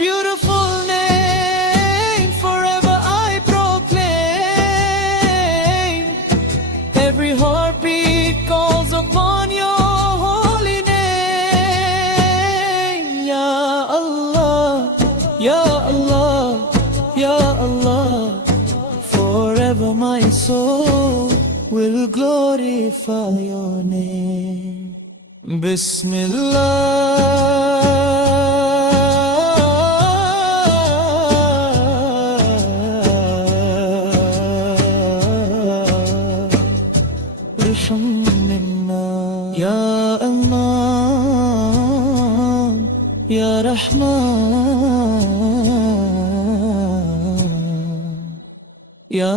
beautiful name, forever I proclaim. Every heartbeat calls upon your holy name. Ya Allah, Ya Allah, Ya Allah, forever my soul will glorify your name. Bismillah. Ya Aman Ya Rahman Ya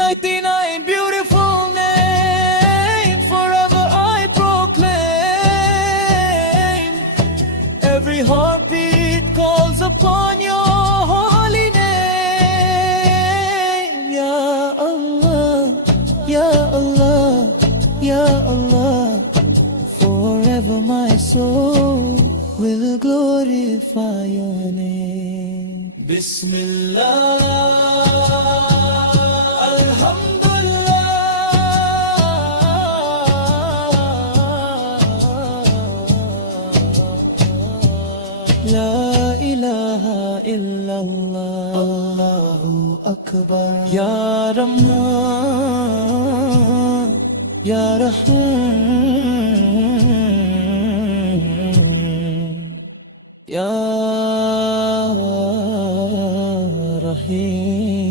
99 beautiful name, forever I proclaim. Every heartbeat calls upon your holy name. Ya Allah, Ya Allah, Ya Allah, forever my soul will glorify your name. Bismillah, Alhamdulillah, La ilaha illallah, Allahu Akbar. Ya Rahman, Ya Rahim, Ya Rahim.